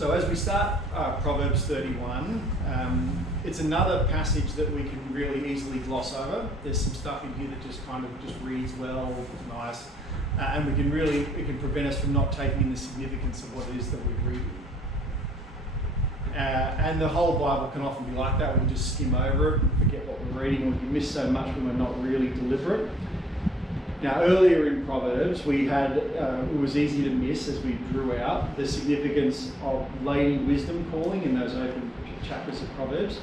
So as we start Proverbs 31, it's another passage that we can really easily gloss over. There's some stuff in here that just reads well, it's nice, and it can prevent us from not taking in the significance of what it is that we read. And the whole Bible can often be like that. We just skim over it and forget what we're reading, and we can miss so much when we're not really deliberate. Now, earlier in Proverbs, we had, it was easy to miss as we drew out the significance of Lady Wisdom calling in those open chapters of Proverbs.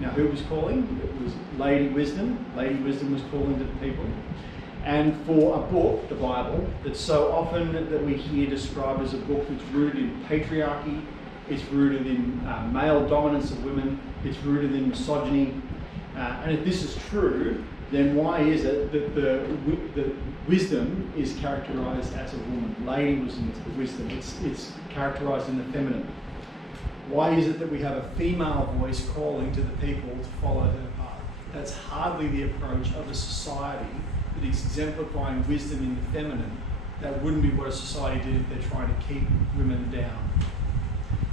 Now, who was calling? It was Lady Wisdom. Lady Wisdom was calling to the people. And for a book, the Bible, that's so often that we hear described as a book that's rooted in patriarchy, it's rooted in male dominance of women, it's rooted in misogyny. And if this is true, then why is it that the wisdom is characterised as a woman? Lady wisdom is the wisdom. It's characterised in the feminine. Why is it that we have a female voice calling to the people to follow her path? That's hardly the approach of a society that is exemplifying wisdom in the feminine. That wouldn't be what a society did if they're trying to keep women down.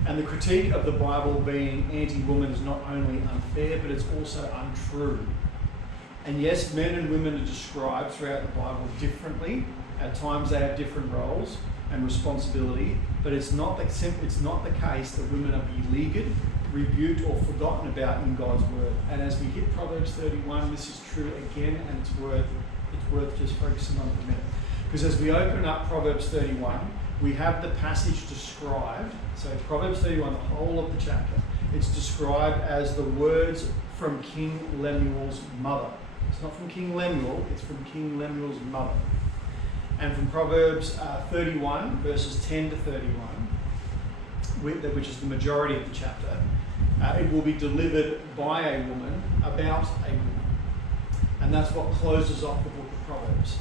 And the critique of the Bible being anti-woman is not only unfair, but it's also untrue. And yes, men and women are described throughout the Bible differently. At times they have different roles and responsibility, but it's not the case that women are beleaguered, rebuked, or forgotten about in God's word. And as we hit Proverbs 31, this is true again, and it's worth just focusing on for a minute. Because as we open up Proverbs 31, we have the passage described. So Proverbs 31, the whole of the chapter, it's described as the words from King Lemuel's mother. It's not from King Lemuel, it's from King Lemuel's mother. And from Proverbs 31, verses 10 to 31, which is the majority of the chapter, it will be delivered by a woman about a woman. And that's what closes off the book of Proverbs.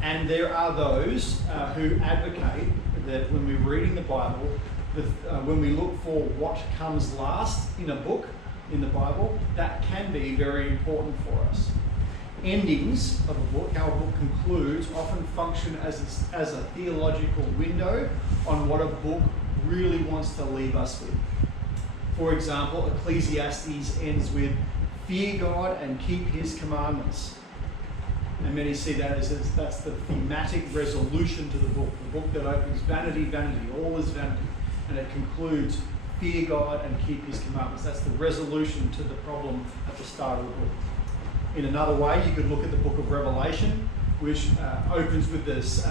And there are those who advocate that when we're reading the Bible, when we look for what comes last in a book, in the Bible, that can be very important for us. Endings of a book, how a book concludes, often function as a theological window on what a book really wants to leave us with. For example, Ecclesiastes ends with, "Fear God and keep his commandments." And many see that as that's the thematic resolution to the book that opens vanity, vanity, all is vanity. And it concludes, "Fear God and keep his commandments." That's the resolution to the problem at the start of the book. In another way, you could look at the book of Revelation, which opens with this,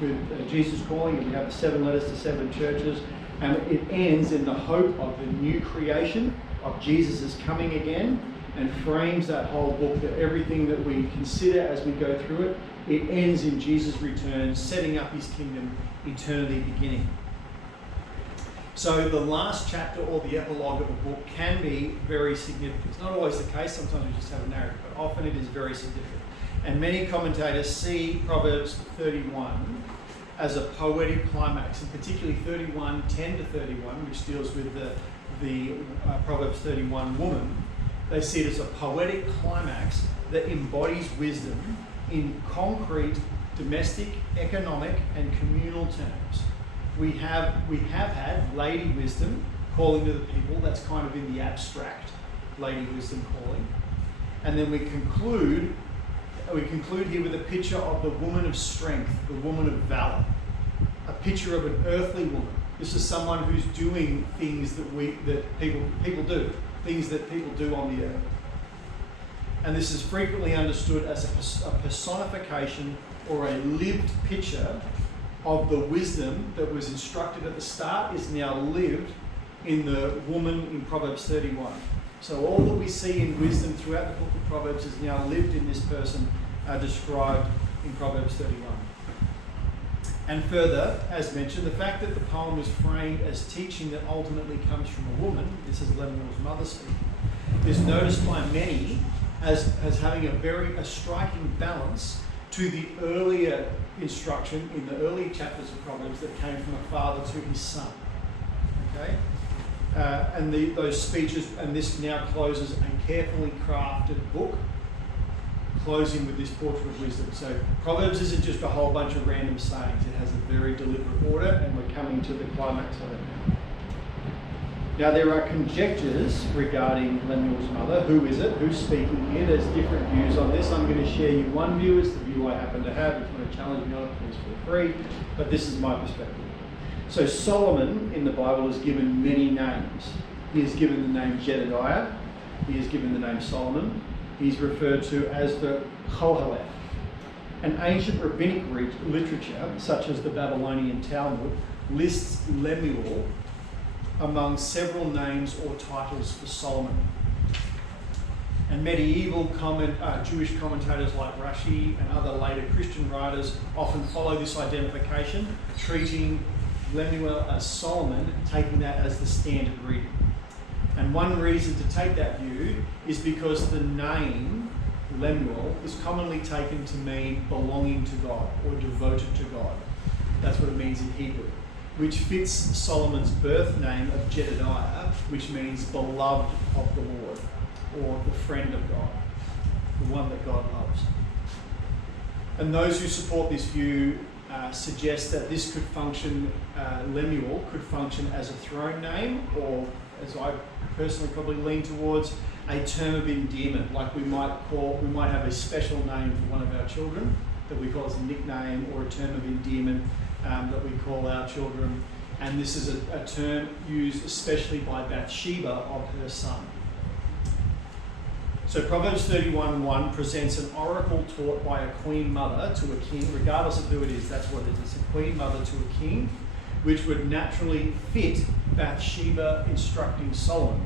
with Jesus calling, and we have the 7 letters to 7 churches, and it ends in the hope of the new creation, of Jesus' coming again, and frames that whole book, that everything that we consider as we go through it, it ends in Jesus' return, setting up his kingdom, eternity beginning. So the last chapter or the epilogue of a book can be very significant. It's not always the case, sometimes we just have a narrative, but often it is very significant. And many commentators see Proverbs 31 as a poetic climax, and particularly 31, 10 to 31, which deals with the Proverbs 31 woman. They see it as a poetic climax that embodies wisdom in concrete domestic, economic, and communal terms. We have had Lady Wisdom calling to the people. That's kind of in the abstract, Lady Wisdom calling. And then we conclude here with a picture of the woman of strength, the woman of valor, a picture of an earthly woman. This is someone who's doing things that people do, things that people do on the earth. And this is frequently understood as a personification or a lived picture of the wisdom that was instructed at the start is now lived in the woman in Proverbs 31. So all that we see in wisdom throughout the book of Proverbs is now lived in this person described in Proverbs 31. And further, as mentioned, the fact that the poem is framed as teaching that ultimately comes from a woman, this is Lemuel's mother speaking, is noticed by many as having a striking balance to the earlier instruction in the early chapters of Proverbs that came from a father to his son. Okay? And those speeches, and this now closes a carefully crafted book, closing with this portrait of wisdom. So Proverbs isn't just a whole bunch of random sayings. It has a very deliberate order, and we're coming to the climax of it now. Now, there are conjectures regarding Lemuel's mother. Who is it? Who's speaking here? There's different views on this. I'm going to share you one view. It's the view I happen to have. If you want to challenge me on it, please feel free. But this is my perspective. So Solomon in the Bible is given many names. He is given the name Jedediah. He is given the name Solomon. He's referred to as the Koheleth. An ancient rabbinic literature, such as the Babylonian Talmud, lists Lemuel among several names or titles for Solomon. And medieval Jewish commentators like Rashi and other later Christian writers often follow this identification, treating Lemuel as Solomon, taking that as the standard reading. And one reason to take that view is because the name Lemuel is commonly taken to mean belonging to God or devoted to God. That's what it means in Hebrew, which fits Solomon's birth name of Jedediah, which means beloved of the Lord, or the friend of God, the one that God loves. And those who support this view suggest that this could function, Lemuel could function as a throne name, or as I personally probably lean towards, a term of endearment, like we might have a special name for one of our children that we call as a nickname, or a term of endearment that we call our children. And this is a term used especially by Bathsheba of her son. So Proverbs 31:1 presents an oracle taught by a queen mother to a king, regardless of who it is, that's what it is. It's a queen mother to a king, which would naturally fit Bathsheba instructing Solomon.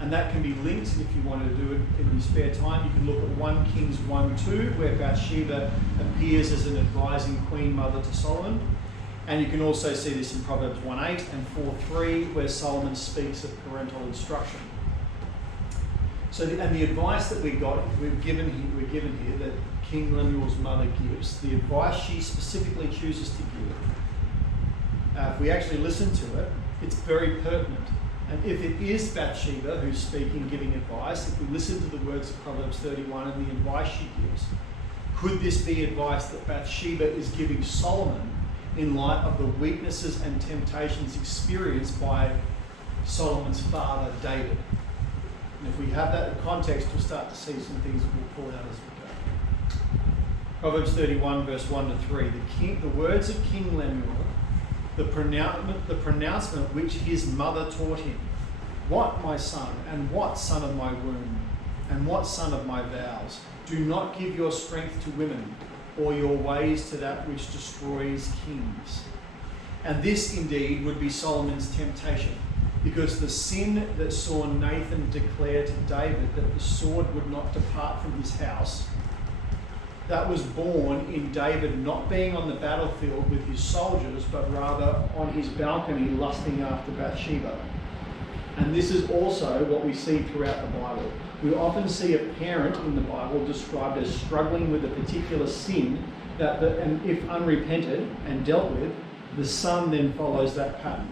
And that can be linked, if you want to do it in your spare time. You can look at 1 Kings 1:2, where Bathsheba appears as an advising queen mother to Solomon. And you can also see this in Proverbs 1:8 and 4:3, where Solomon speaks of parental instruction. So, the advice that we're given here that King Lemuel's mother gives, the advice she specifically chooses to give, if we actually listen to it, it's very pertinent. And if it is Bathsheba who's speaking, giving advice, if we listen to the words of Proverbs 31 and the advice she gives, could this be advice that Bathsheba is giving Solomon in light of the weaknesses and temptations experienced by Solomon's father, David? And if we have that in context, we'll start to see some things that we'll pull out as we go. Proverbs 31, verse 1 to 3. The words of King Lemuel, the pronouncement which his mother taught him. What, my son, and what, son of my womb, and what, son of my vows? Do not give your strength to women, or your ways to that which destroys kings. And this indeed would be Solomon's temptation, because the sin that saw Nathan declare to David that the sword would not depart from his house, that was born in David not being on the battlefield with his soldiers, but rather on his balcony lusting after Bathsheba. And this is also what we see throughout the Bible. We often see a parent in the Bible described as struggling with a particular sin and if unrepented and dealt with, the son then follows that pattern.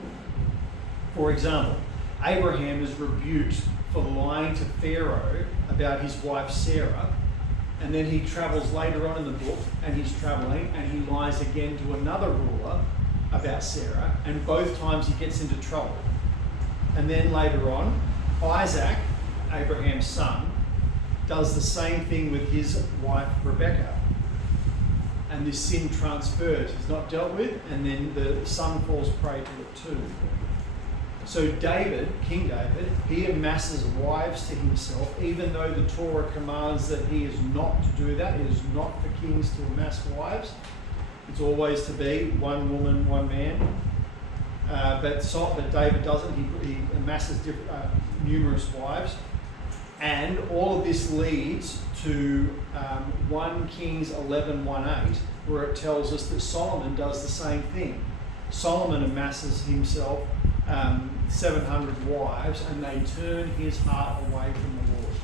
For example, Abraham is rebuked for lying to Pharaoh about his wife Sarah, and then he travels later on in the book, and he's travelling, and he lies again to another ruler about Sarah, and both times he gets into trouble. And then later on, Isaac, Abraham's son, does the same thing with his wife Rebecca. And this sin transfers. It's not dealt with, and then the son falls prey to it too. So David, King David, he amasses wives to himself, even though the Torah commands that he is not to do that. It is not for kings to amass wives. It's always to be one woman, one man. But David doesn't. He amasses numerous wives. And all of this leads to 1 Kings 11:1-8, where it tells us that Solomon does the same thing. Solomon amasses himself 700 wives, and they turn his heart away from the Lord.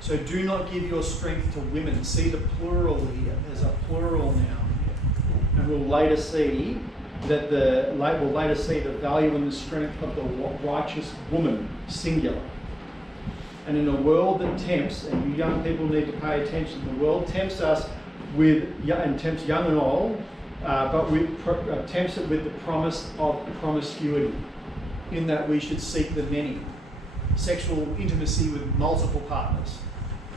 So do not give your strength to women. See the plural here. There's a plural noun here. And we'll later see that the value and the strength of the righteous woman, singular. And in a world that tempts, and you young people need to pay attention, the world tempts us and tempts young and old, but tempts it with the promise of promiscuity. in that we should seek the many, sexual intimacy with multiple partners.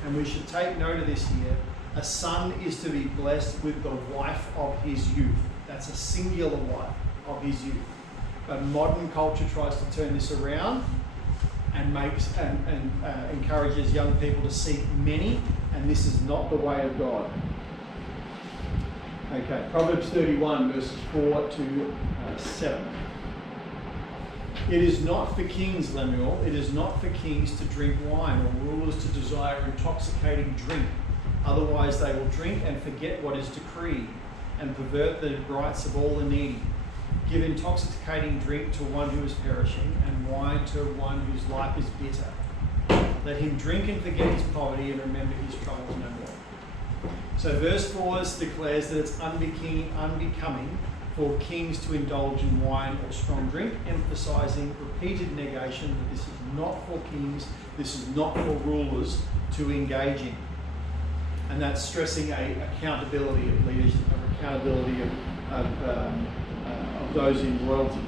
And we should take note of this here. A son is to be blessed with the wife of his youth. That's a singular wife of his youth. But modern culture tries to turn this around and encourages young people to seek many, and this is not the way of God. Okay, Proverbs 31, verses 4 to 7. It is not for kings, Lemuel, it is not for kings to drink wine, or rulers to desire intoxicating drink. Otherwise they will drink and forget what is decreed, and pervert the rights of all the needy. Give intoxicating drink to one who is perishing, and wine to one whose life is bitter. Let him drink and forget his poverty, and remember his troubles no more. So verse 4 declares that it's unbecoming for kings to indulge in wine or strong drink, emphasising repeated negation that this is not for kings, this is not for rulers to engage in. And that's stressing accountability of leadership, accountability of those in royalty.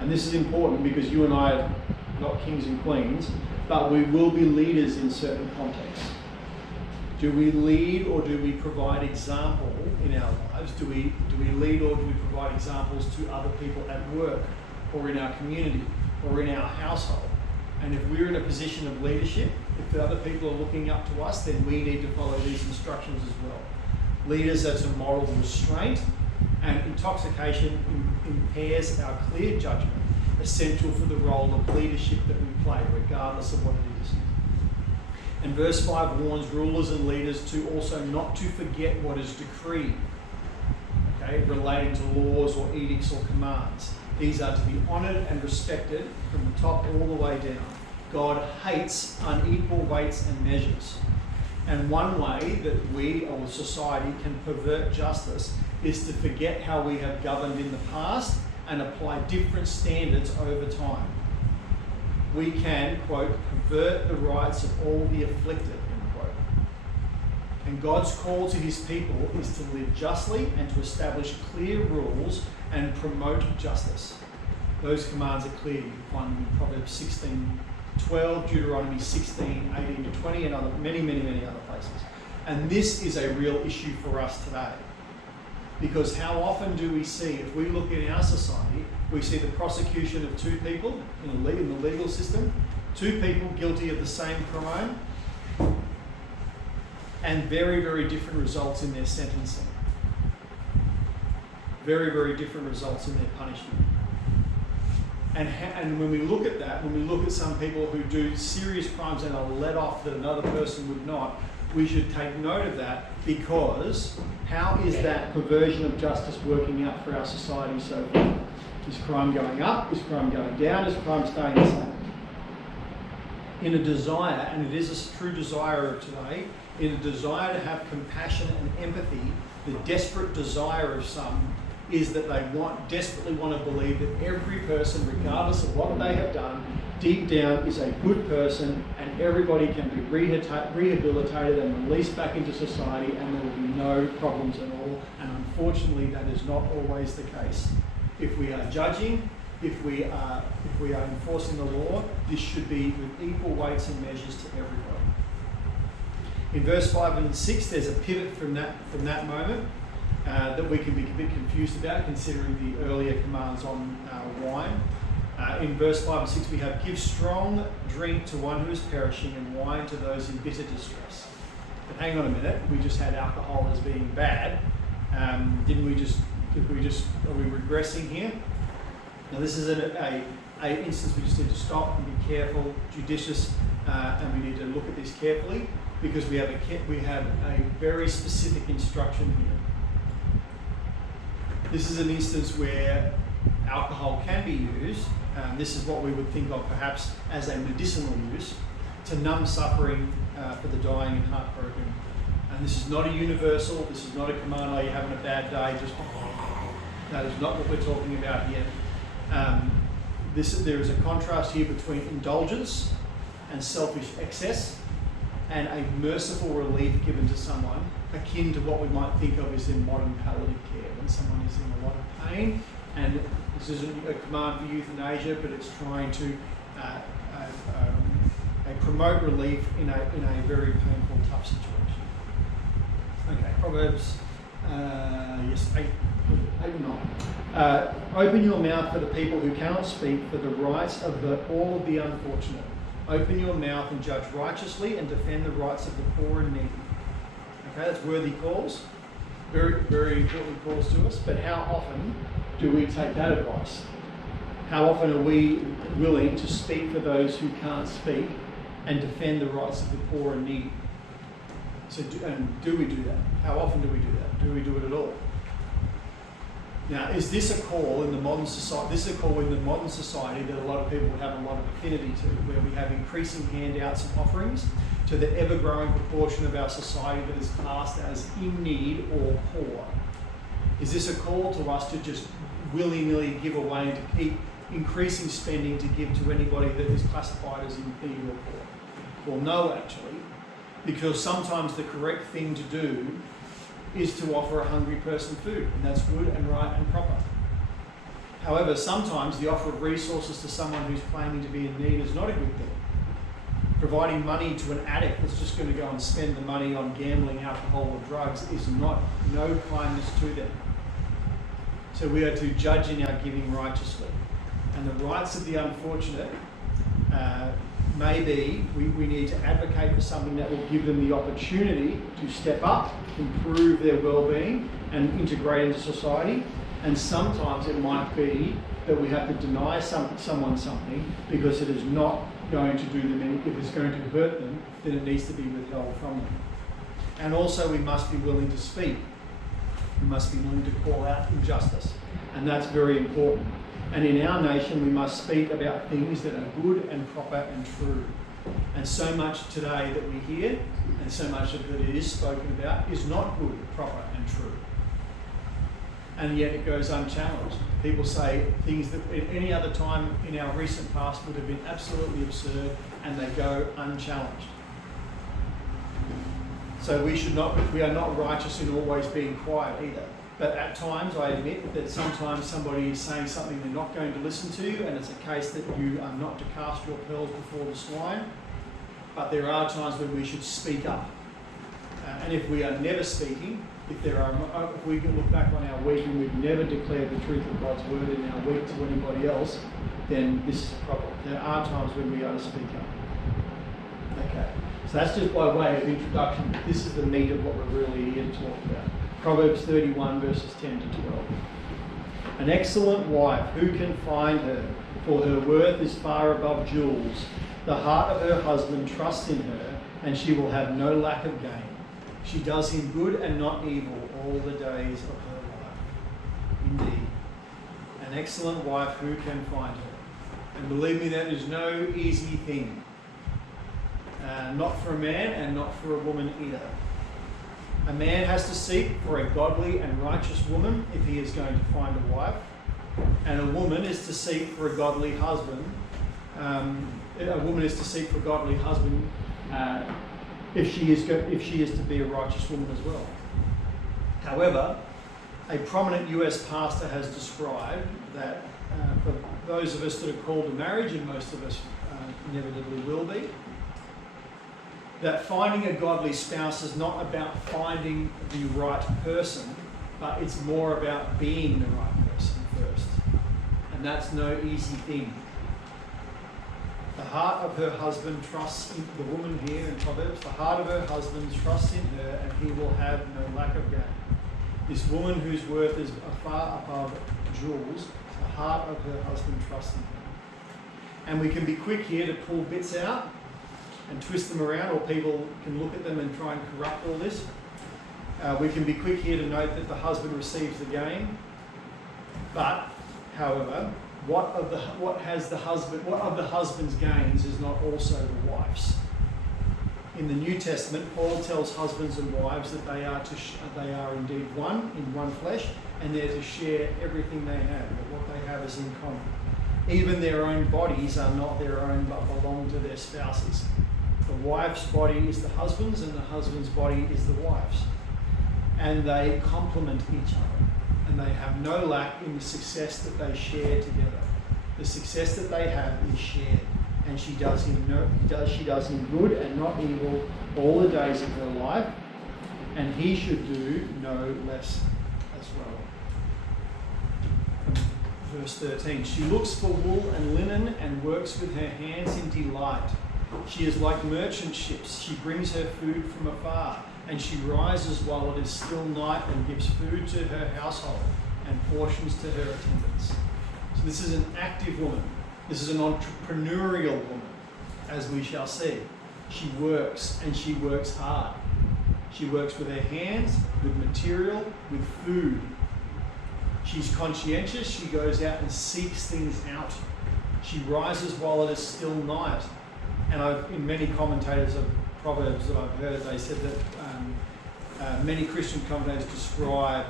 And this is important because you and I are not kings and queens, but we will be leaders in certain contexts. Do we lead, or do we provide example in our lives? Do we lead, or do we provide examples to other people at work, or in our community, or in our household? And if we're in a position of leadership, if the other people are looking up to us, then we need to follow these instructions as well. Leaders are to moral restraint, and intoxication impairs our clear judgment, essential for the role of leadership that we play, regardless of what it is. And verse 5 warns rulers and leaders to also not to forget what is decreed, okay, relating to laws or edicts or commands. These are to be honoured and respected from the top all the way down. God hates unequal weights and measures. And one way that we, or society, can pervert justice is to forget how we have governed in the past and apply different standards over time. We can, quote, pervert the rights of all the afflicted, end quote. And God's call to his people is to live justly and to establish clear rules and promote justice. Those commands are clear. You can find them in Proverbs 16:12, Deuteronomy 16:18-20, and many other places. And this is a real issue for us today. Because how often do we see, if we look in our society, we see the prosecution of two people in the legal system, two people guilty of the same crime, and very, very different results in their sentencing. Very, very different results in their punishment. And when we look at that, when we look at some people who do serious crimes and are let off that another person would not, we should take note of that, because how is that perversion of justice working out for our society so far? Is crime going up? Is crime going down? Is crime staying the same? In a desire, and it is a true desire of today, in a desire to have compassion and empathy, the desperate desire of some is that they desperately want to believe that every person, regardless of what they have done, deep down is a good person, and everybody can be rehabilitated and released back into society, and there will be no problems at all. And unfortunately, that is not always the case. If we are judging, if we are enforcing the law, this should be with equal weights and measures to everybody. In verse 5 and 6, there's a pivot from that moment that we can be a bit confused about, considering the earlier commands on wine. In verse 5 and 6, we have, give strong drink to one who is perishing, and wine to those in bitter distress. But hang on a minute, we just had alcohol as being bad. Are we regressing here? Now this is an instance we just need to stop and be careful, judicious, and we need to look at this carefully, because we have a very specific instruction here. This is an instance where alcohol can be used. This is what we would think of perhaps as a medicinal use to numb suffering for the dying and heartbroken. And this is not a universal, this is not a command, oh, you're having a bad day, just... That is not what we're talking about here. There is a contrast here between indulgence and selfish excess, and a merciful relief given to someone, akin to what we might think of as in modern palliative care, when someone is in a lot of pain and This isn't a command for euthanasia, but it's trying to promote relief in a very painful, tough situation. Okay, Proverbs, 8 and 9. Open your mouth for the people who cannot speak, for the rights of all of the unfortunate. Open your mouth and judge righteously and defend the rights of the poor and needy. Okay, that's worthy calls. Very, very important calls to us. But how often do we take that advice? How often are we willing to speak for those who can't speak and defend the rights of the poor and needy? So, do we do that? How often do we do that? Do we do it at all? Now, is this a call in the modern society? This is a call in the modern society that a lot of people have a lot of affinity to, where we have increasing handouts and offerings to the ever-growing proportion of our society that is classed as in need or poor. Is this a call to us to just willy-nilly give away and to keep increasing spending to give to anybody that is classified as in need or poor? Well, no, actually, because sometimes the correct thing to do is to offer a hungry person food, and that's good and right and proper. However, sometimes the offer of resources to someone who's claiming to be in need is not a good thing. Providing money to an addict that's just going to go and spend the money on gambling, alcohol or drugs is no kindness to them. So we are to judge in our giving righteously. And the rights of the unfortunate, maybe we need to advocate for something that will give them the opportunity to step up, improve their well-being and integrate into society. And sometimes it might be that we have to deny someone something because it is not going to do them any, if it's going to hurt them, then it needs to be withheld from them. And also we must be willing to speak. We must be willing to call out injustice. And that's very important. And in our nation, we must speak about things that are good and proper and true. And so much today that we hear, and so much of that it is spoken about, is not good, proper and true. And yet it goes unchallenged. People say things that at any other time in our recent past would have been absolutely absurd, and they go unchallenged. So we are not righteous in always being quiet either. But at times, I admit that sometimes somebody is saying something they're not going to listen to, and it's a case that you are not to cast your pearls before the swine. But there are times when we should speak up. And if we are never speaking, if we can look back on our week and we've never declared the truth of God's word in our week to anybody else, then this is a problem. There are times when we are to speak up. Okay, so that's just by way of introduction. This is the meat of what we're really here to talk about. Proverbs 31 verses 10 to 12. An excellent wife, who can find her? For her worth is far above jewels. The heart of her husband trusts in her, and she will have no lack of gain. She does him good and not evil all the days of her life. Indeed, an excellent wife, who can find her? And believe me, that is no easy thing. Not for a man and not for a woman either. A man has to seek for a godly and righteous woman if he is going to find a wife, and a woman is to seek for a godly husband. A woman is to seek for a godly husband if she is to be a righteous woman as well. However, a prominent US pastor has described that for those of us that are called to marriage, and most of us inevitably will be, that finding a godly spouse is not about finding the right person, but it's more about being the right person first. And that's no easy thing. The heart of her husband trusts in the woman here in Proverbs. The heart of her husband trusts in her, and he will have no lack of gain. This woman whose worth is far above jewels, the heart of her husband trusts in her. And we can be quick here to pull bits out and twist them around, or people can look at them and try and corrupt all this. We can be quick here to note that the husband receives the gain, but, however, what of the husband's gains is not also the wife's. In the New Testament, Paul tells husbands and wives that they are indeed one in one flesh, and they're to share everything they have. That what they have is in common. Even their own bodies are not their own, but belong to their spouses. The wife's body is the husband's, and the husband's body is the wife's. And they complement each other. and they have no lack in the success that they share together. The success that they have is shared, and she does him good and not evil all the days of her life, and he should do no less as well. Verse 13, she looks for wool and linen and works with her hands in delight. She is like merchant ships. She brings her food from afar, and she rises while it is still night and gives food to her household and portions to her attendants. So this is an active woman. This is an entrepreneurial woman, as we shall see. She works, and she works hard. She works with her hands, with material, with food. She's conscientious. She goes out and seeks things out. She rises while it is still night. And in many commentators of Proverbs that I've heard, they said that many Christian commentators describe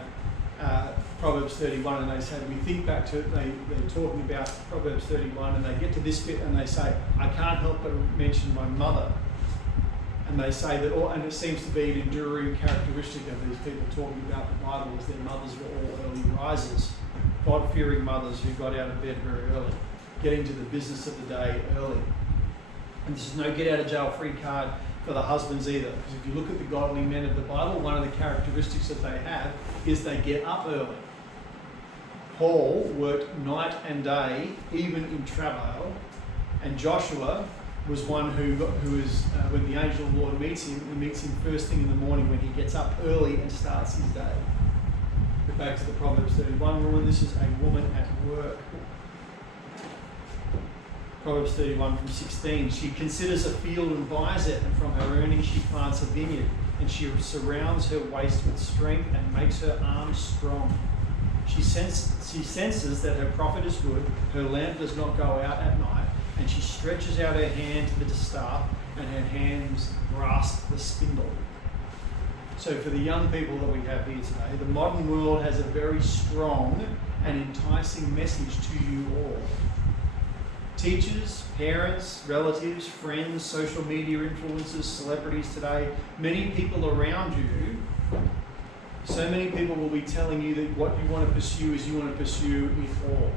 Proverbs 31, and they say, we think back to it, they're talking about Proverbs 31, and they get to this bit and they say, I can't help but mention my mother. And they say that, and it seems to be an enduring characteristic of these people talking about the Bible, is their mothers were all early risers, God-fearing mothers who got out of bed very early, getting to the business of the day early. And this is no get-out-of-jail-free card for the husbands either, because if you look at the godly men of the Bible, one of the characteristics that they have is they get up early. Paul worked night and day, even in travail, and Joshua was one who is, when the angel of the Lord meets him, he meets him first thing in the morning when he gets up early and starts his day. But back to the Proverbs 31 woman, this is a woman at work. Proverbs 31 from 16, she considers a field and buys it, and from her earnings she plants a vineyard, and she surrounds her waist with strength and makes her arms strong. She senses that her profit is good, her lamp does not go out at night, and she stretches out her hand to the distaff, and her hands grasp the spindle. So for the young people that we have here today, the modern world has a very strong and enticing message to you all. Teachers, parents, relatives, friends, social media influencers, celebrities today, many people around you, so many people will be telling you that what you want to pursue is you want to pursue it all.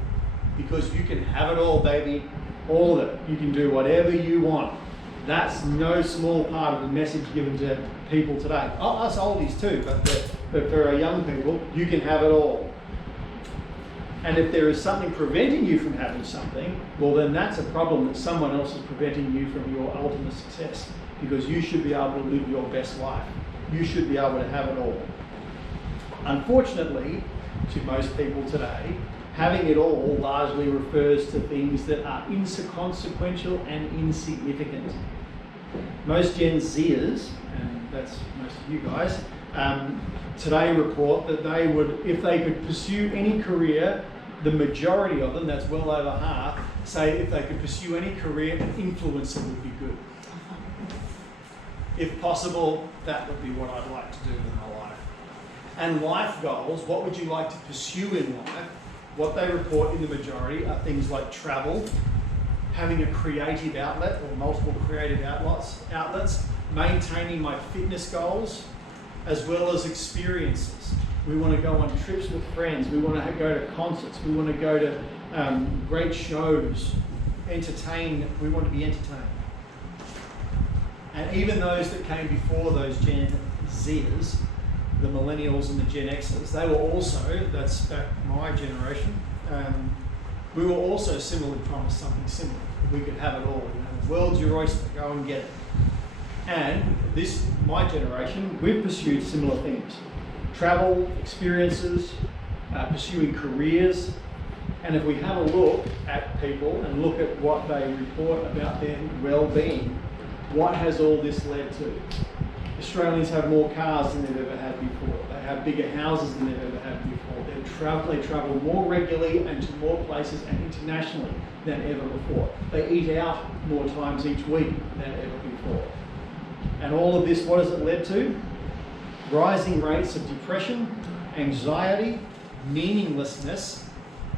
Because you can have it all, baby, all of it. You can do whatever you want. That's no small part of the message given to people today. Oh, us oldies too, but for our young people, you can have it all. And if there is something preventing you from having something, well then that's a problem, that someone else is preventing you from your ultimate success, because you should be able to live your best life. You should be able to have it all. Unfortunately, to most people today, having it all largely refers to things that are inconsequential and insignificant. Most Gen Zers, and that's most of you guys, today report that they would, if they could pursue any career, the majority of them, that's well over half, say if they could pursue any career, an influencer would be good. If possible, that would be what I'd like to do in my life. And life goals, what would you like to pursue in life? What they report in the majority are things like travel, having a creative outlet or multiple creative outlets, maintaining my fitness goals, as well as experiences. We want to go on trips with friends. We want to go to concerts. We want to go to great shows, entertain. We want to be entertained. And even those that came before those Gen Zers, the millennials and the Gen Xers, they were also, that's back my generation, we were also similarly promised something similar. We could have it all. You know, the world's your oyster, go and get it. And this, my generation, we've pursued similar things. Travel, experiences, pursuing careers. And if we have a look at people and look at what they report about their well-being, what has all this led to? Australians have more cars than they've ever had before. They have bigger houses than they've ever had before. They travel more regularly and to more places and internationally than ever before. They eat out more times each week than ever before. And all of this, what has it led to? Rising rates of depression, anxiety, meaninglessness,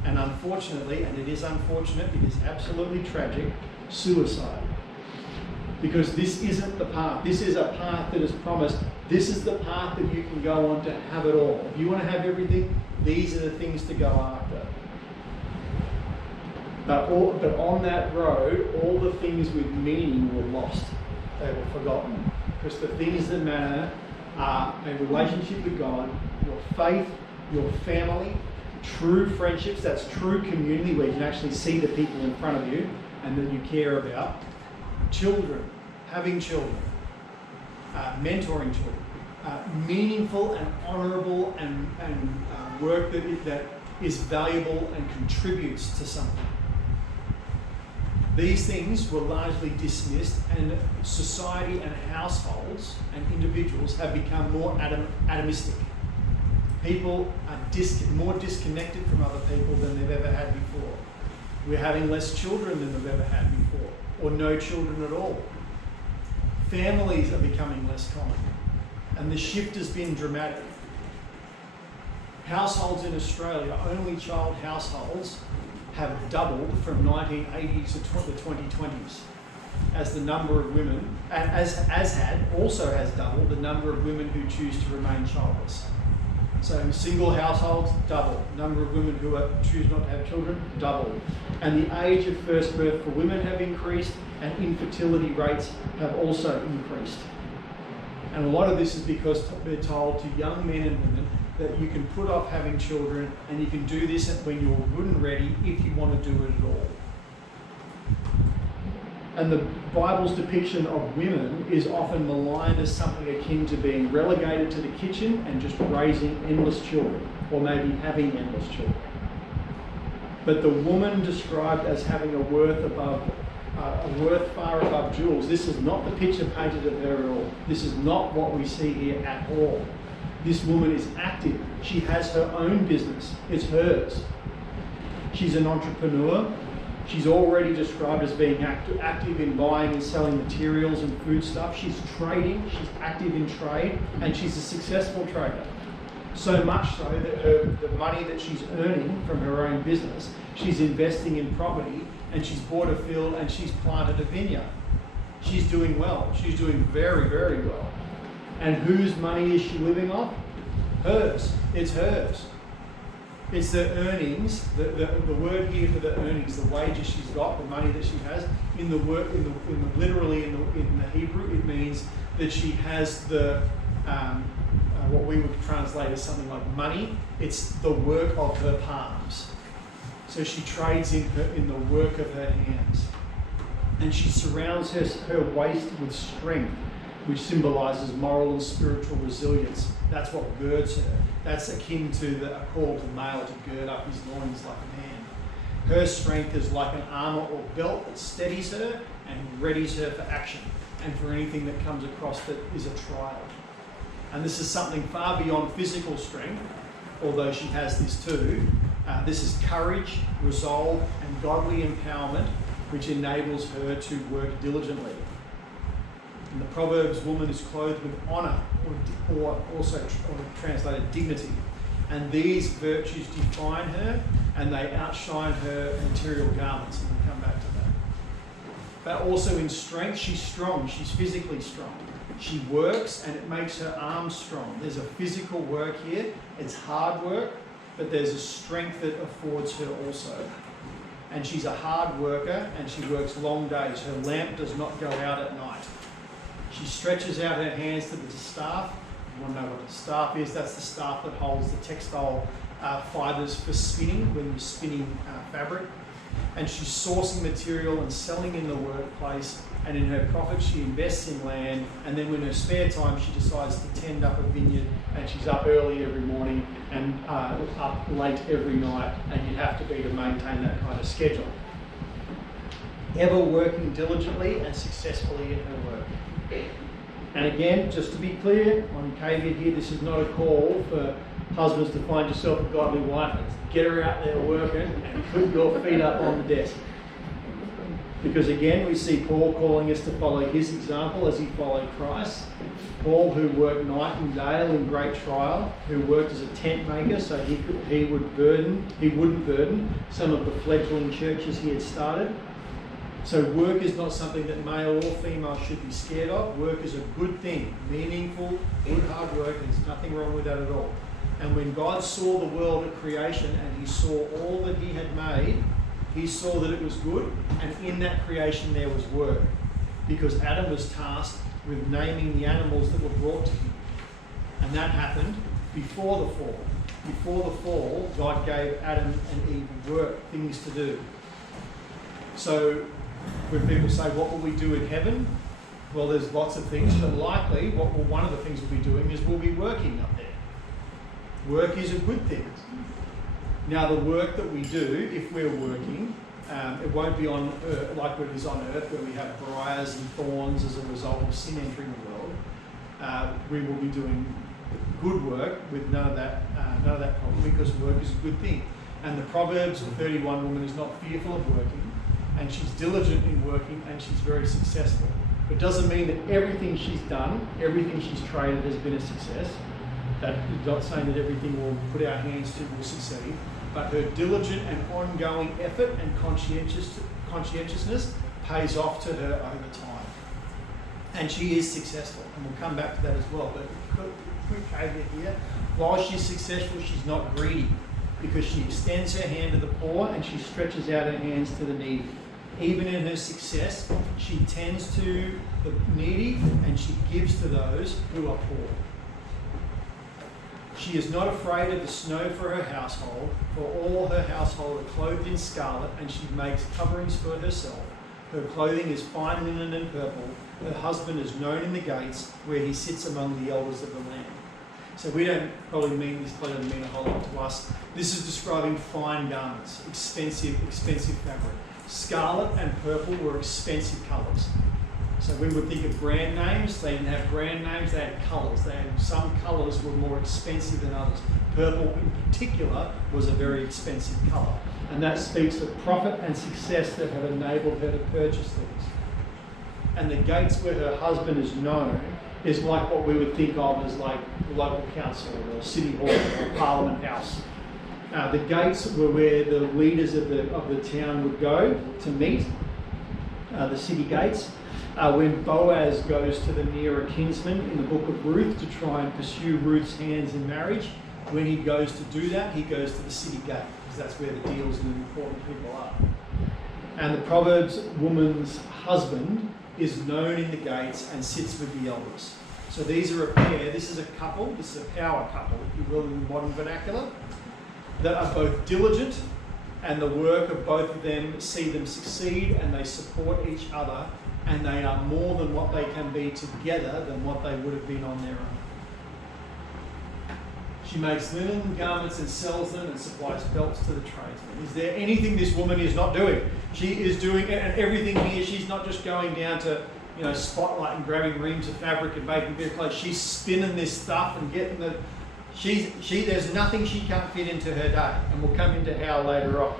and unfortunately, and it is unfortunate, it is absolutely tragic, suicide. Because this isn't the path. This is a path that is promised. This is the path that you can go on to have it all. If you want to have everything, these are the things to go after. But on that road, all the things with meaning were lost. They were forgotten. Because the things that matter are a relationship with God, your faith, your family, true friendships, that's true community where you can actually see the people in front of you and that you care about, children, having children, mentoring children, meaningful and honourable and work that is valuable and contributes to something. These things were largely dismissed, and society and households and individuals have become more atomistic. People are more disconnected from other people than they've ever had before. We're having less children than they've ever had before, or no children at all. Families are becoming less common, and the shift has been dramatic. Households in Australia, only child households, have doubled from 1980s to the 2020s, as the number of women, also has doubled the number of women who choose to remain childless. So single households, double. Number of women who choose not to have children, double. And the age of first birth for women have increased, and infertility rates have also increased. And a lot of this is because they're told to young men and women that you can put off having children and you can do this when you're good and ready if you want to do it at all. And the Bible's depiction of women is often maligned as something akin to being relegated to the kitchen and just raising endless children, or maybe having endless children. But the woman described as having a worth far above jewels, this is not the picture painted of her at all. This is not what we see here at all. This woman is active. She has her own business. It's hers. She's an entrepreneur. She's already described as being active in buying and selling materials and food stuff. She's trading. She's active in trade, and she's a successful trader. So much so that the money that she's earning from her own business, she's investing in property, and she's bought a field and she's planted a vineyard. She's doing well. She's doing very, very well. And whose money is she living off? Hers. It's hers. It's the earnings, the word here for the earnings, the wages she's got, the money that she has. Literally in the Hebrew, it means that she has what we would translate as something like money. It's the work of her palms. So she trades in the work of her hands. And she surrounds her waist with strength, which symbolises moral and spiritual resilience. That's what girds her. That's akin to a call to male to gird up his loins like a man. Her strength is like an armour or belt that steadies her and readies her for action and for anything that comes across that is a trial. And this is something far beyond physical strength, although she has this too. This is courage, resolve, and godly empowerment, which enables her to work diligently. In the Proverbs, woman is clothed with honour, or translated dignity. And these virtues define her, and they outshine her material garments, and we'll come back to that. But also in strength, she's strong. She's physically strong. She works, and it makes her arms strong. There's a physical work here. It's hard work, but there's a strength that affords her also. And she's a hard worker, and she works long days. Her lamp does not go out at night. She stretches out her hands to the staff. You want to know what the staff is? That's the staff that holds the textile fibres for spinning, when you're spinning fabric. And she's sourcing material and selling in the workplace. And in her profit, she invests in land. And then, in her spare time, she decides to tend up a vineyard. And she's up early every morning and up late every night. And you have to be to maintain that kind of schedule. Ever working diligently and successfully in her work. And again, just to be clear, on caveat here, this is not a call for husbands to find yourself a godly wife and get her out there working and put your feet up on the desk. Because again, we see Paul calling us to follow his example as he followed Christ. Paul, who worked night and day in great trial, who worked as a tent maker so he wouldn't burden some of the fledgling churches he had started. So work is not something that male or female should be scared of. Work is a good thing, meaningful, good hard work, and there's nothing wrong with that at all. And when God saw the world at creation and he saw all that he had made, he saw that it was good, and in that creation there was work. Because Adam was tasked with naming the animals that were brought to him. And that happened before the fall. Before the fall, God gave Adam and Eve work, things to do. So when people say, what will we do in heaven? Well, there's lots of things, but likely one of the things we'll be doing is we'll be working up there. Work is a good thing. Now, the work that we do, if we're working, it won't be on earth, like it is on earth, where we have briars and thorns as a result of sin entering the world. We will be doing good work with none of that problem, because work is a good thing. And the Proverbs 31 woman is not fearful of working, and she's diligent in working, and she's very successful. It doesn't mean that everything she's done, everything she's traded has been a success. That is not saying that everything we'll put our hands to will succeed, but her diligent and ongoing effort and conscientiousness pays off to her over time. And she is successful, and we'll come back to that as well. But quick caveat here, while she's successful, she's not greedy, because she extends her hand to the poor and she stretches out her hands to the needy. Even in her success, she tends to the needy and she gives to those who are poor. She is not afraid of the snow for her household, for all her household are clothed in scarlet, and she makes coverings for herself. Her clothing is fine linen and purple. Her husband is known in the gates, where he sits among the elders of the land. So we don't probably mean this doesn't mean a whole lot to us. This is describing fine garments, expensive fabric. Scarlet and purple were expensive colours. So we would think of brand names. They didn't have brand names, they had colours. Some colours were more expensive than others. Purple in particular was a very expensive colour. And that speaks of profit and success that have enabled her to purchase these. And the gates where her husband is known is like what we would think of as like the local council or city hall or Parliament House. The gates were where the leaders of the town would go to meet, the city gates. When Boaz goes to the nearer kinsman in the book of Ruth to try and pursue Ruth's hands in marriage, when he goes to do that, he goes to the city gate, because that's where the deals and the important people are. And the Proverbs woman's husband is known in the gates and sits with the elders. So these are a pair. This is a couple. This is a power couple, if you will, in the modern vernacular, that are both diligent, and the work of both of them see them succeed, and they support each other, and they are more than what they can be together than what they would have been on their own. She makes linen garments and sells them and supplies belts to the tradesmen. Is there anything this woman is not doing? She is doing it, and everything here, she's not just going down to, Spotlight and grabbing reams of fabric and making better clothes. She's spinning this stuff and getting the... There's nothing she can't fit into her day, and we'll come into how later on.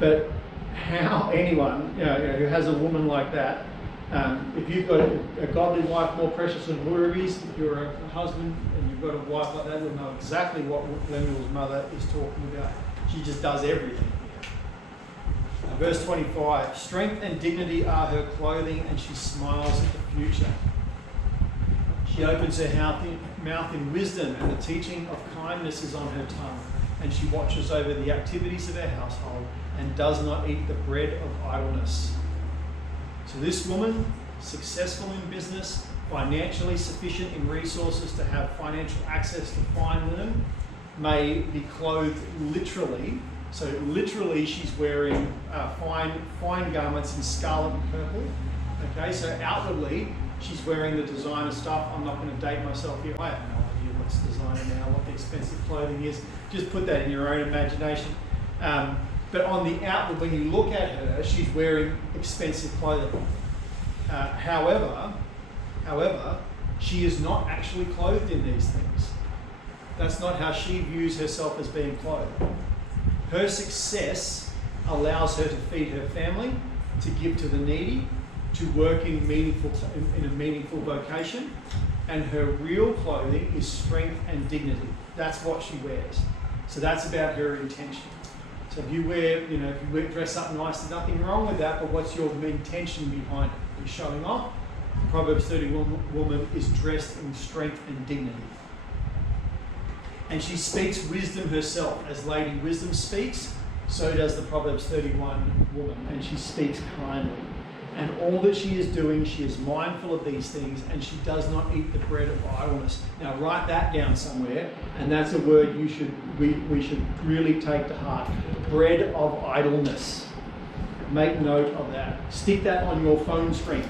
But how anyone who has a woman like that, if you've got a godly wife more precious than rubies, if you're a husband and you've got a wife like that, you'll know exactly what Lemuel's mother is talking about. She just does everything. Verse 25, strength and dignity are her clothing, and she smiles at the future. She opens her mouth in wisdom, and the teaching of kindness is on her tongue. And she watches over the activities of her household and does not eat the bread of idleness. So this woman, successful in business, financially sufficient in resources to have financial access to fine linen, may be clothed literally. So literally she's wearing fine garments in scarlet and purple. Okay, so outwardly she's wearing the designer stuff. I'm not going to date myself here. I have no idea what's designer now, what the expensive clothing is. Just put that in your own imagination. But on the outward, when you look at her, she's wearing expensive clothing. However, she is not actually clothed in these things. That's not how she views herself as being clothed. Her success allows her to feed her family, to give to the needy, to work in a meaningful vocation, and her real clothing is strength and dignity. That's what she wears. So that's about her intention. So if you wear, dress up nice, there's nothing wrong with that, but what's your intention behind it? Are you showing off? Proverbs 31 woman is dressed in strength and dignity. And she speaks wisdom herself. As Lady Wisdom speaks, so does the Proverbs 31 woman. And she speaks kindly. And all that she is doing, she is mindful of these things, and she does not eat the bread of idleness. Now write that down somewhere, and that's a word we should really take to heart. Bread of idleness. Make note of that. Stick that on your phone screen.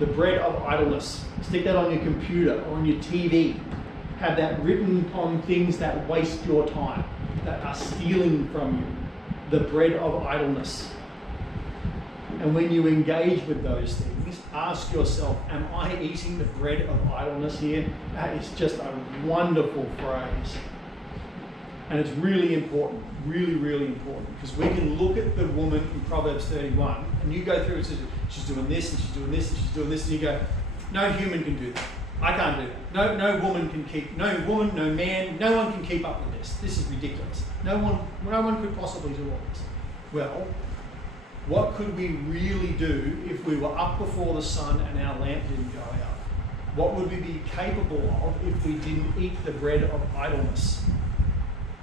The bread of idleness. Stick that on your computer or on your TV. Have that written on things that waste your time, that are stealing from you. The bread of idleness. And when you engage with those things, ask yourself, am I eating the bread of idleness here? That is just a wonderful phrase. And it's really important, really, really important, because we can look at the woman in Proverbs 31, and you go through and say, she's doing this, and she's doing this, and she's doing this, and you go, no human can do that. I can't do that. No woman can keep, no woman, no man, no one can keep up with this. This is ridiculous. No one could possibly do all this. Well, what could we really do if we were up before the sun and our lamp didn't go out? What would we be capable of if we didn't eat the bread of idleness?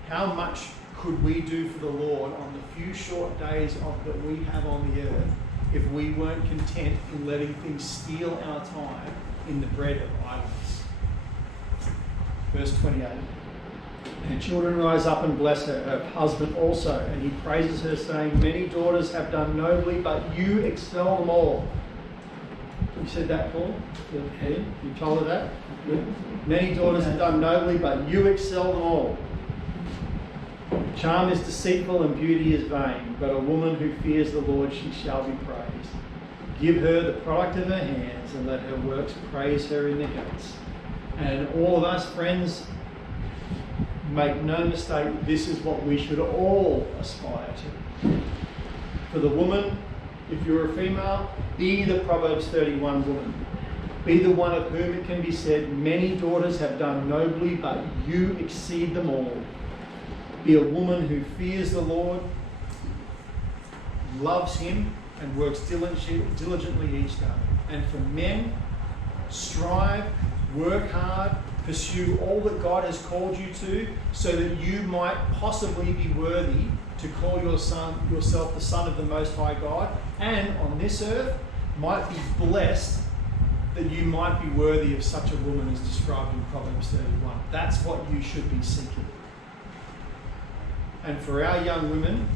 How much could we do for the Lord on the few short days that we have on the earth if we weren't content in letting things steal our time in the bread of idleness? Verse 28. Her children rise up and bless her, her husband also, and he praises her, saying, many daughters have done nobly, but you excel them all. You said that, Paul? Yeah. You told her that? Good. Many daughters have done nobly, but you excel them all. Charm is deceitful and beauty is vain, but a woman who fears the Lord, she shall be praised. Give her the product of her hands, and let her works praise her in the gates. And all of us, friends, make no mistake, this is what we should all aspire to. For the woman, if you're a female, be the Proverbs 31 woman. Be the one of whom it can be said, many daughters have done nobly, but you exceed them all. Be a woman who fears the Lord, loves him, and works diligently each day. And for men, strive, work hard, pursue all that God has called you to, so that you might possibly be worthy to call yourself the son of the Most High God, and on this earth might be blessed that you might be worthy of such a woman as described in Proverbs 31. That's what you should be seeking. And for our young women,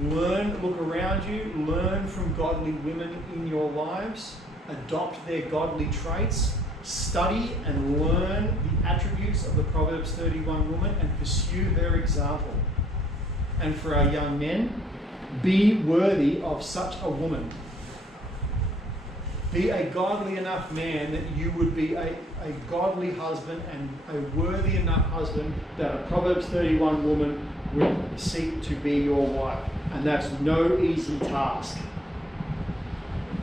look around you, learn from godly women in your lives, adopt their godly traits, study and learn the attributes of the Proverbs 31 woman and pursue her example. And for our young men, be worthy of such a woman. Be a godly enough man that you would be a godly husband and a worthy enough husband that a Proverbs 31 woman would seek to be your wife. And that's no easy task.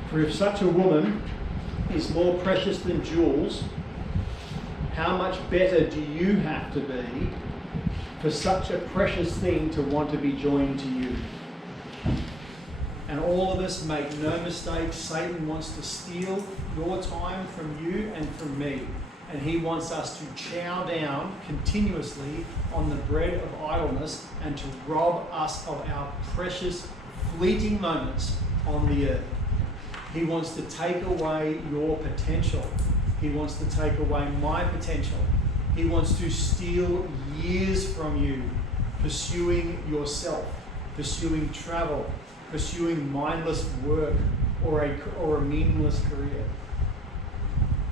For if such a woman is more precious than jewels, how much better do you have to be for such a precious thing to want to be joined to you? And all of us, make no mistake, Satan wants to steal your time from you and from me. And he wants us to chow down continuously on the bread of idleness and to rob us of our precious, fleeting moments on the earth. He wants to take away your potential. He wants to take away my potential. He wants to steal years from you, pursuing yourself, pursuing travel, pursuing mindless work or a meaningless career,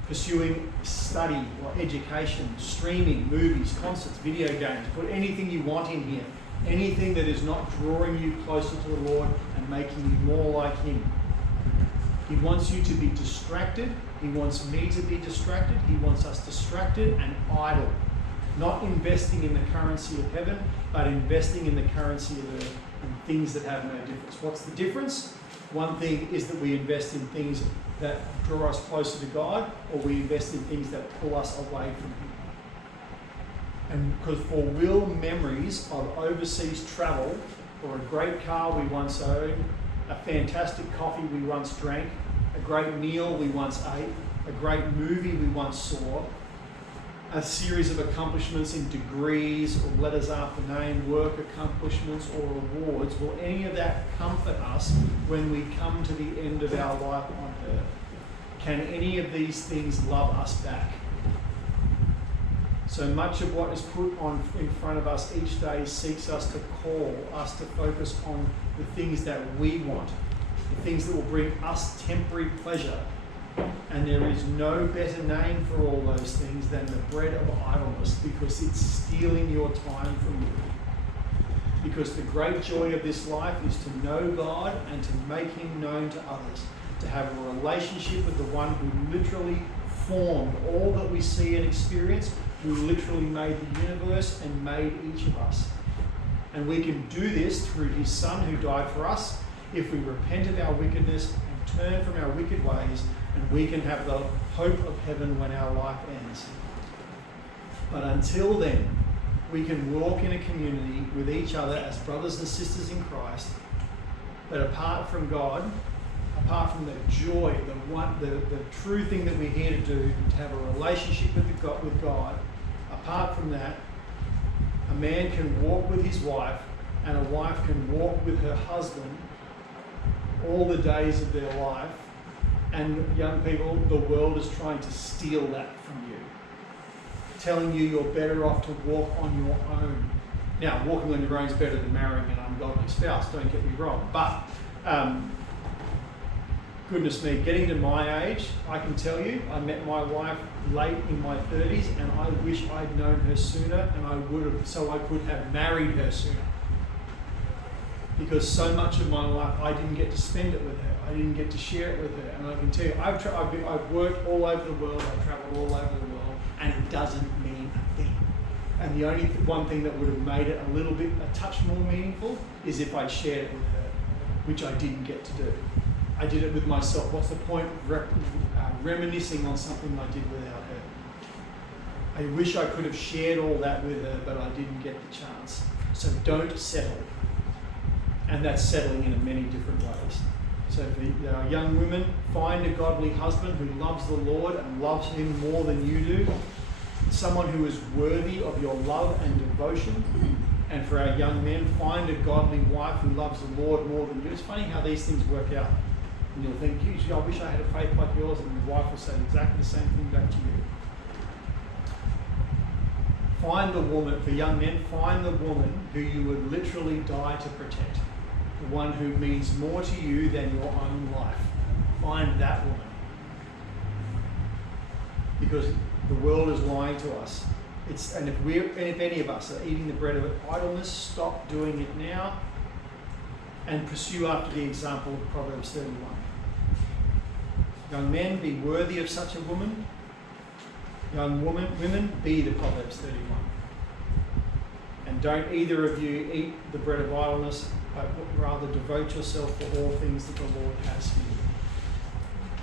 pursuing study or education, streaming, movies, concerts, video games. Put anything you want in here, anything that is not drawing you closer to the Lord and making you more like him. He wants you to be distracted. He wants me to be distracted. He wants us distracted and idle. Not investing in the currency of heaven, but investing in the currency of earth and things that have no difference. What's the difference? One thing is that we invest in things that draw us closer to God, or we invest in things that pull us away from him. And because for will memories of overseas travel, or a great car we once owned, a fantastic coffee we once drank, a great meal we once ate, a great movie we once saw, a series of accomplishments in degrees or letters after name, work accomplishments or awards, will any of that comfort us when we come to the end of our life on earth? Can any of these things love us back? So much of what is put on in front of us each day seeks us to call us to focus on the things that we want, the things that will bring us temporary pleasure. And there is no better name for all those things than the bread of idleness, because it's stealing your time from you. Because the great joy of this life is to know God and to make Him known to others, to have a relationship with the one who literally formed all that we see and experience, who literally made the universe and made each of us. And we can do this through His Son who died for us if we repent of our wickedness and turn from our wicked ways, and we can have the hope of heaven when our life ends. But until then, we can walk in a community with each other as brothers and sisters in Christ, but apart from God, apart from the joy, the true thing that we're here to do, to have a relationship with God, apart from that, a man can walk with his wife and a wife can walk with her husband all the days of their life. And young people, the world is trying to steal that from you, telling you you're better off to walk on your own. Now, walking on your own is better than marrying an ungodly spouse, don't get me wrong, but goodness me, getting to my age, I can tell you, I met my wife late in my 30s, and I wish I'd known her sooner, and I would have, so I could have married her sooner. Because so much of my life, I didn't get to spend it with her. I didn't get to share it with her. And I can tell you, I've worked all over the world, I've travelled all over the world, and it doesn't mean a thing. And the only one thing that would have made it a little bit, a touch more meaningful, is if I shared it with her, which I didn't get to do. I did it with myself. What's the point of reminiscing on something I did without her? I wish I could have shared all that with her, but I didn't get the chance. So don't settle. And that's settling in many different ways. So for our young women, find a godly husband who loves the Lord and loves Him more than you do. Someone who is worthy of your love and devotion. And for our young men, find a godly wife who loves the Lord more than you. It's funny how these things work out. And you'll think, I wish I had a faith like yours, and your wife will say exactly the same thing back to you. Find the woman, for young men, find the woman who you would literally die to protect. The one who means more to you than your own life. Find that woman. Because the world is lying to us. And if any of us are eating the bread of idleness, stop doing it now and pursue after the example of Proverbs 31. Young men, be worthy of such a woman. Young women, be the Proverbs 31. And don't either of you eat the bread of idleness, but rather devote yourself to all things that the Lord has for you.